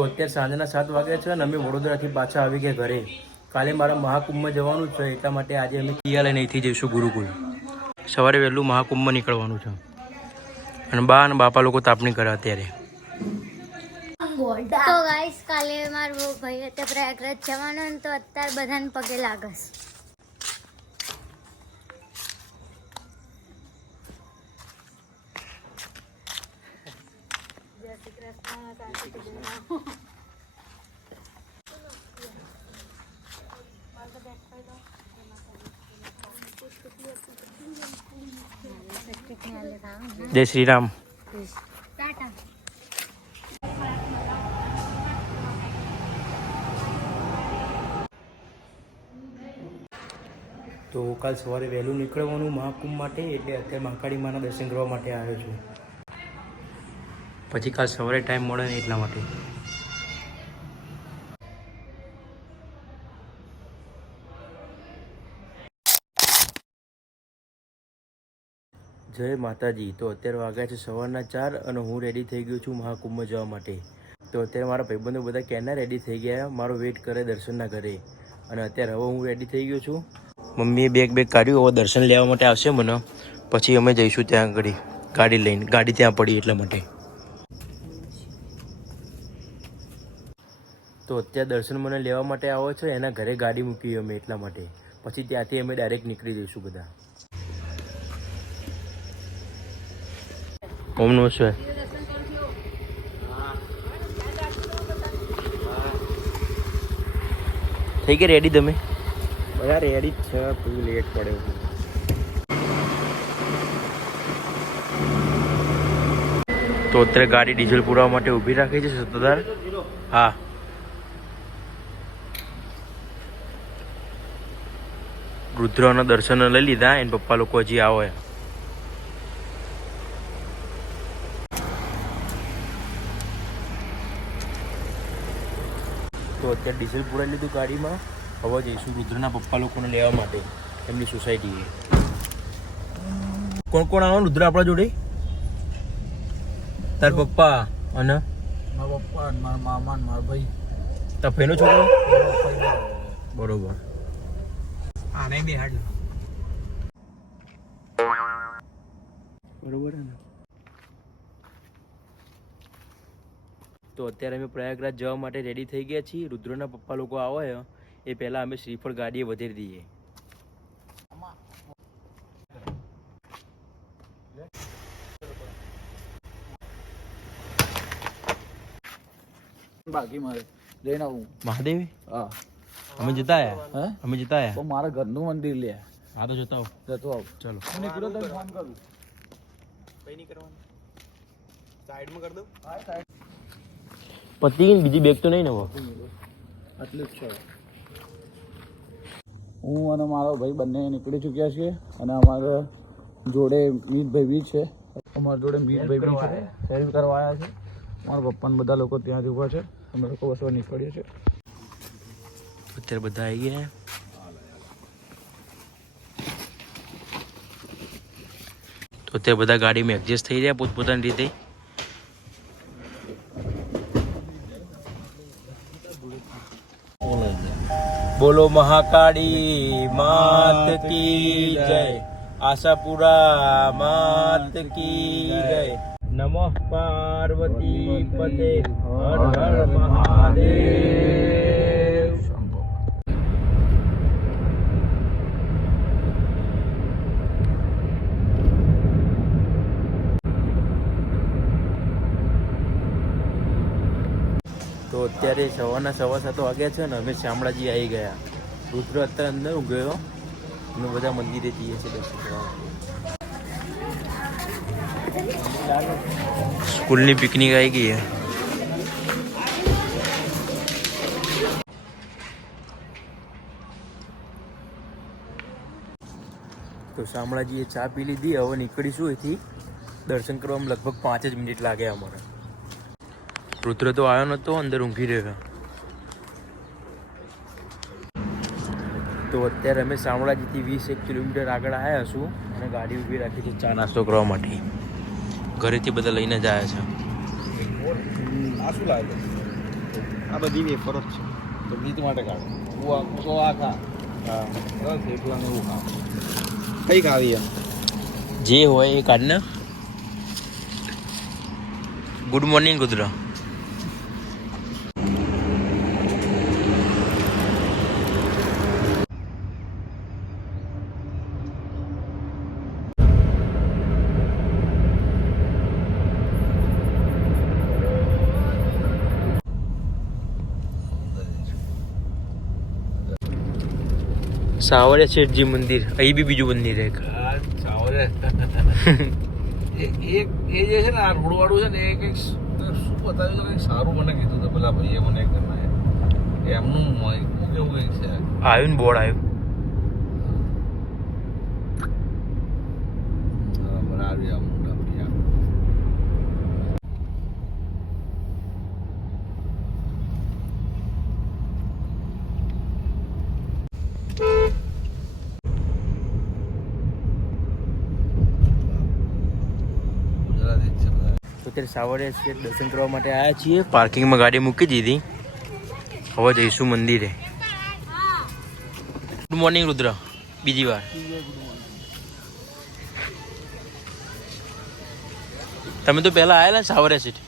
તો અત્યારે સાંજના 7 વાગ્યા છે અને અમે વડોદરાથી પાછા આવી ગયા ઘરે. કાલે મારા મહાકુંભમાં જવાનું છે, એટલા માટે આજે અમે કિયા લઈને અહીંથી જઈશું ગુરુકુળ. સવારે વહેલું મહાકુંભમાં નીકળવાનું છે અને બા અને બાપા લોકો તાપણી કરે અત્યારે. તો ગાઈસ કાલે મારો ભાઈ હતા પ્રયાગરાજ જવાનો તો અત્યારે બધાને પગે લાગસ. જય શ્રી કૃષ્ણ. જય શ્રી રામ. ટાટા. તો કાલ સવારે વહેલું નીકળવાનું મહાકુંભ માટે, એટલે અત્યારે મહાકાળી માના દર્શન કરવા માટે આવ્યો છું. પછી કાલ સવારે ટાઈમ મળે ને એટલા માટે. જય માતાજી. તો અત્યારે વાગ્યા છે સવારના 4 અને હું રેડી થઈ ગયો છું મહાકુંભમાં જવા માટે. તો અત્યારે મારા ભાઈબંધો બધા ક્યારના રેડી થઈ ગયા, મારો વેઇટ કરે દર્શનના ઘરે. અને અત્યારે હવે હું રેડી થઈ ગયો છું. મમ્મીએ બેગ કાઢ્યું, હવે દર્શન લેવા માટે આવશે મને, પછી અમે જઈશું ત્યાં આગળ ગાડી લઈને. ગાડી ત્યાં પડી એટલા માટે. તો અત્યારે દર્શન મને લેવા માટે આવો છે, એના ઘરે ગાડી મૂકી અમે એટલા માટે. પછી ત્યાંથી અમે ડાયરેક્ટ નીકળી જઈશું બધા. ઓમ નમઃ શિવાય. થઈ ગયા રેડી તમે? બધા રેડી જ છે, તું લેટ પડ્યો. તો અત્યારે ગાડી ડીઝલ પુરાવા માટે ઊભી રાખી છે સત્તાધાર. હા, રુદ્રના દર્શન લઈ લીધા, એને પપ્પા લોકો હજી આવે. તો અત્યારે ડીઝલ પુરાવી લીધું ગાડીમાં. હવે જઈશું રુદ્રના પપ્પા લોકોને લેવા માટે એમની સોસાયટીએ. કોણ કોણ આવવાનું રુદ્ર આપણા જોડે? તાર પપ્પા અને મારા પપ્પા અને મારા મામા અને મારા ભાઈ. તાર ભાઈનો છોકરો? બરોબર. આને બી હાડ બરોબર ને. તો અત્યારે અમે પ્રયાગરાજ જવા માટે રેડી થઈ ગયા છીએ. રુદ્રના પપ્પા લોકો આવે એ પહેલાં અમે શ્રીફળ ગાડીએ વધારી દઈએ. બાકી મારે જઈને આવું. મહાદેવ હા, અમે જતા આયા. હે અમે જતા આયા. તો મારા ઘરનું મંદિર લે. હા તો જતા આવો. જતો આવ. ચલો. હું નીકળો તો ફોન કરું. કઈ નહીં કરવાનું, સાઈડમાં કરી દઉં. પતિ બીજી બેગ તો નહીં ને? આટલું જ છે. હું અને મારો ભાઈ બંને નીકળી ચૂક્યા છીએ અને અમારા જોડે મીતભાઈ બી છે. અમારા જોડે મીતભાઈ બી છે, સેલ્ફ કરવા આવ્યા છે. મારા પપ્પાને બધા લોકો ત્યાં જ ઊભા છે. અમે લોકો બસવા નીકળીએ છીએ. અત્યારે બધા આવી ગયા. તો અત્યારે બધા ગાડીમાં એડજસ્ટ થઈ રહ્યા પોતપોતાની રીતે. બોલો મહાકાળી માત કી જય, આશાપુરા માત કી જય. નમઃ પાર્વતી પતે હર હર મહાદેવ. તો અત્યારે સવારના 7:15 વાગ્યા છે ને અમે શામળાજી આવી ગયા. રુદ્ર અત્યારે અંદર ઊંઘ્યો. અમે બધા મંદિરે જઈએ છીએ દર્શન કરવા. સ્કૂલની પિકનિક આવી ગઈ. તો શામળાજીએ ચા પી લીધી. હવે નીકળીશું અહીંથી. દર્શન કરવામાં લગભગ 5 જ મિનિટ લાગે અમારે. રુદ્ર તો આવ્યો નહોતો, અંદર ઊંઘી રહ્યો. તો અત્યારે અમે શામળાજીથી 21 કિલોમીટર આગળ આવ્યા છું અને ગાડી ઊભી રાખી છે ચા નાસ્તો કરવા માટે. ઘરેથી બધા લઈને જ આવ્યા છે. આ શું લાગે? આ બધી વેફરો જ છે. તો ગીત માટે કાઢો. તો આ ખા. હા બસ થેપલાને એવું ખા. કઈ ખાવી એમ? જે હોય એ કાઢ ને. ગુડ મોર્નિંગ કુતરા. સાવરિયા શેઠજી મંદિર, અહીં બી બીજું મંદિર છે એક. એ જે છે ને આ રોડવાળું છે ને એ કંઈક શું બતાવ્યું છે, કંઈક સારું મને કીધું હતું પેલા ભાઈએ મને એમનું કેવું કંઈક છે. આવ્યું ને બોર્ડ આવ્યું. બરાબર આવ્યું મોટા ભાઈ. તો અત્યારે સાવરિયા શેઠ દર્શન કરવા માટે આવ્યા છીએ. પાર્કિંગમાં ગાડી મૂકી દીધી. હવે જઈશું મંદિરે. ગુડ મોર્નિંગ રુદ્ર, બીજી વાર. તમે તો પહેલા આવેલા સાવરિયા શેઠ.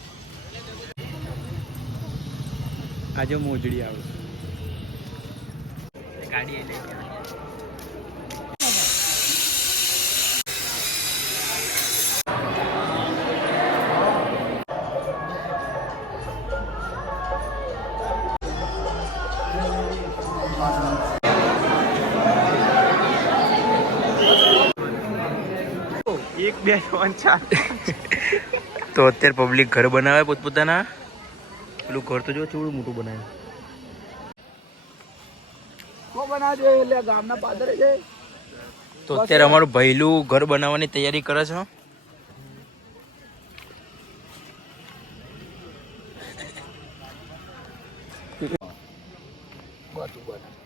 આજે મોજડી આવે. ગાડી લઈ એક બે ત્રણ ચાર. તો અત્યારે પબ્લિક ઘર બનાવે પોતપોતાના. પેલું ઘર તો જો કેવડું મોટું બનાવે. ગામના પાદરે છે. તો અત્યારે અમારું ભૈલું ઘર બનાવવાની તૈયારી કરે છે.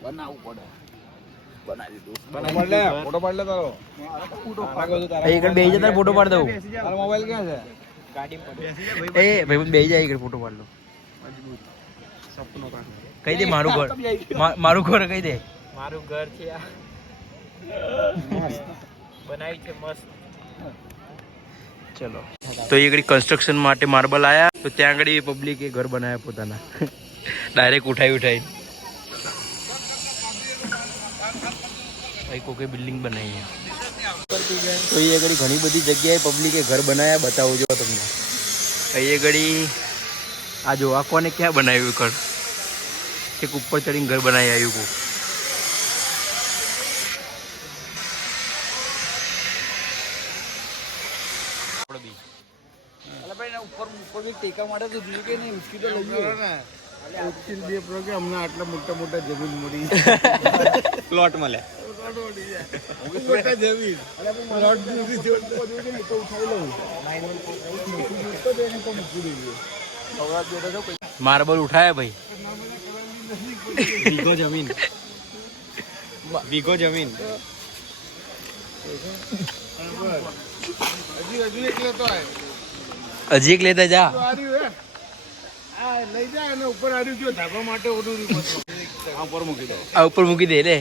બનાવવું પડે. ફોટો પાડ લે તારો. એક બે જતા ફોટો પાડ દઉં. તારો મોબાઈલ ક્યાં છે? એ ભાઈ બે જાય એક ફોટો પાડ લો. કહી દે મારું ઘર, મારું ઘર કહી દે. મારું ઘર છે આ. બનાવી છે મસ્ત. ચલો તો એ ઘડી કન્સ્ટ્રક્શન માટે માર્બલ આયા. તો ત્યાં આગળ પબ્લિકે ઘર બનાવ્યા પોતાના. ડાયરેક્ટ ઉઠાઈ કોઈ બિલ્ડિંગ બનાવી. તો એ ઘડી ઘણી બધી જગ્યાએ પબ્લિકે ઘર બનાવ્યા. બતાવું જો તમને. એ ઘડી આ જો આ કોને ક્યાં બનાવ્યું ઘર. એક ઉપર ચડીને ઘર બનાવી આવ્યું કોઈ. ટેકા માટે તો જોઈએ કે નહીં ઉચકી તો લઈએ ને. હમણાં આટલા મોટા મોટા જમીન મળી. પ્લોટ મળે. માર્બલ ઉઠાયા ભાઈ. વીઘો જમીન. વીઘો જમીન. હજી એક લેતા જા. લઈ જાય અને ઉપર આવ્યું જો ધાબા માટે ઓલું ઉપર મૂકી દો. આ ઉપર મૂકી દે રે.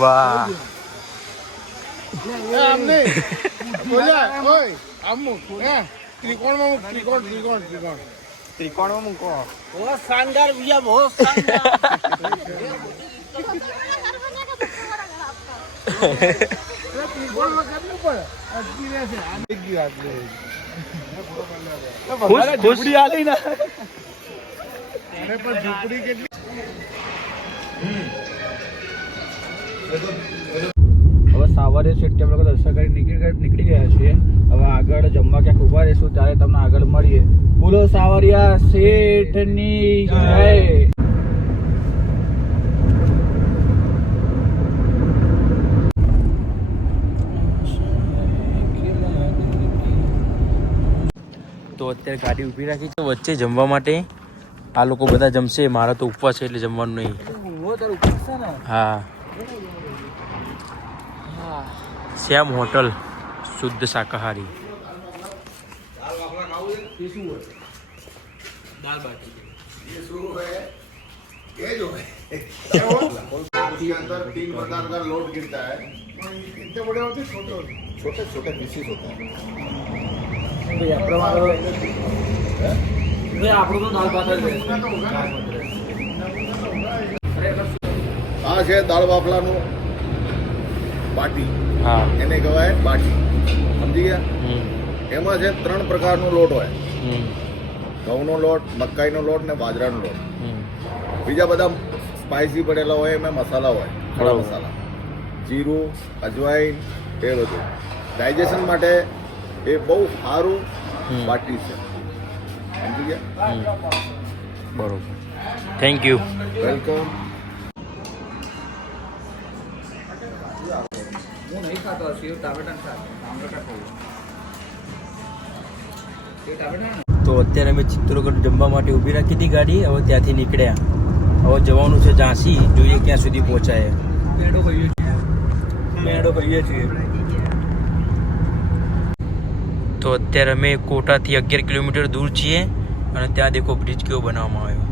વાહ ત્રિકોણમાં મૂકો. બહુ શાનદાર ભૈયા, બહુ શાનદાર. હવે સાવરિયા શેઠથી અમે લોકો દર્શન કરી નીકળી ગયા છીએ. હવે આગળ જમવા ક્યાંક ઉભા રહીશું ત્યારે તમને આગળ મળીએ. બોલો સાવરિયા શેઠની જય. તો અત્યારે ગાડી ઊભી રાખી છે વચ્ચે જમવા માટે. આ લોકો બધા જમશે. મારા તો ઉપવાસ છે એટલે જમવાનું નહીં. હા શ્યામ હોટલ શુદ્ધ શાકાહારી. દાલ બાટી उसके अंदर 3 प्रकार का लोट गिरता है, कितने बड़े होते हैं, छोटे होते हैं, छोटे छोटे पीसीस होते हैं। આપણું તો દાલ ભાત જ આ છે દાળ બાફલાનું બાટી, હા એને કહેવાય બાટી, સમજી ગયા? એમાં છે 3 પ્રકારનો લોટ હોય, ઘઉંનો લોટ, મકાઈનો લોટ ને બાજરાનો લોટ. બીજા બધા સ્પાઇસી પડેલા હોય, એમાં મસાલા હોય, ખડા મસાલા, જીરું, અજવાઈન, એ બધું ડાયજેશન માટે એ બહુ સારું બાટી છે, સમજી ગયા? બરોબર, થેન્ક યુ. વેલકમ. હું નહીં ખાતો સેવ ટામેટાનું શાક ટામેટા ખાઉં સેવ ટામેટા. તો અત્યારે અમે ચિત્તોડગઢ જમવા માટે ઊભી રાખી હતી ગાડી. હવે ત્યાંથી નીકળ્યા, હવે જવાનું છે ઝાંસી. જોઈએ ક્યાં સુધી પહોંચાય. મેળો કહીએ છીએ. તો અત્યારે અમે કોટાથી 11 કિલોમીટર દૂર છીએ અને ત્યાં દેખો બ્રિજ કેવો બનાવવામાં આવ્યો.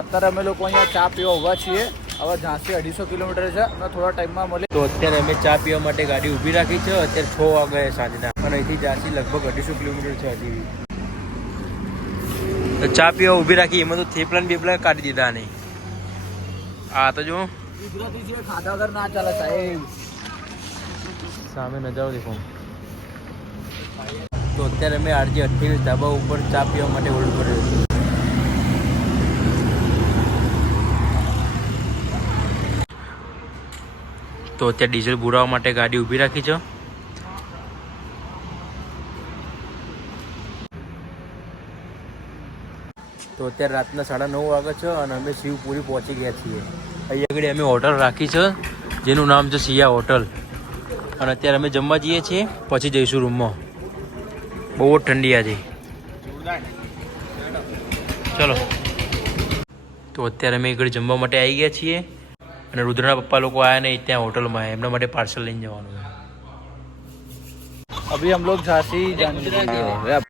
અત્યારે અમે લોકો અહીંયા ચા પીવા ઊભા છીએ. હવે ઝાંસી 250 કિલોમીટર છે અને થોડા ટાઈમમાં મળે. તો અત્યારે અમે ચા પીવા માટે ગાડી ઊભી રાખી છે. અત્યારે 6 વાગે સાંજના અને અહીંથી ઝાંસી લગભગ 250 કિલોમીટર છે હજી. તો ચા પીવા ઊભી રાખી, એમાં તો થેપલા બેપલા કાઢી દીધા નહીં. આ તો જો ગુજરાતી છે, ખાધા વગર ના ચાલે સાહેબ. સામે નજારો દેખો. તો અત્યારે અમે RJ 28 ધાબા ઉપર ચા પીવા માટે હોલ્ડ કર્યો છે. તો અત્યારે ડીઝલ પુરાવા માટે ગાડી ઊભી રાખી છે. તો અત્યારે રાતના 9:30 વાગે છે અને અમે શિવપુરી પહોંચી ગયા છીએ. અહીંયા આગળ અમે હોટલ રાખી છે જેનું નામ છે સિયા હોટલ. અને અત્યારે અમે જમવા જઈએ છીએ, પછી જઈશું રૂમમાં. બહુ જ ઠંડી આજે. ચલો. તો અત્યારે અમે આગળ જમવા માટે આવી ગયા છીએ અને રુદ્રના પપ્પા લોકો આયા નહીં ત્યાં હોટલમાં, એમના માટે પાર્સલ લઈને જવાનું. अभी हम लोग झांसी जाने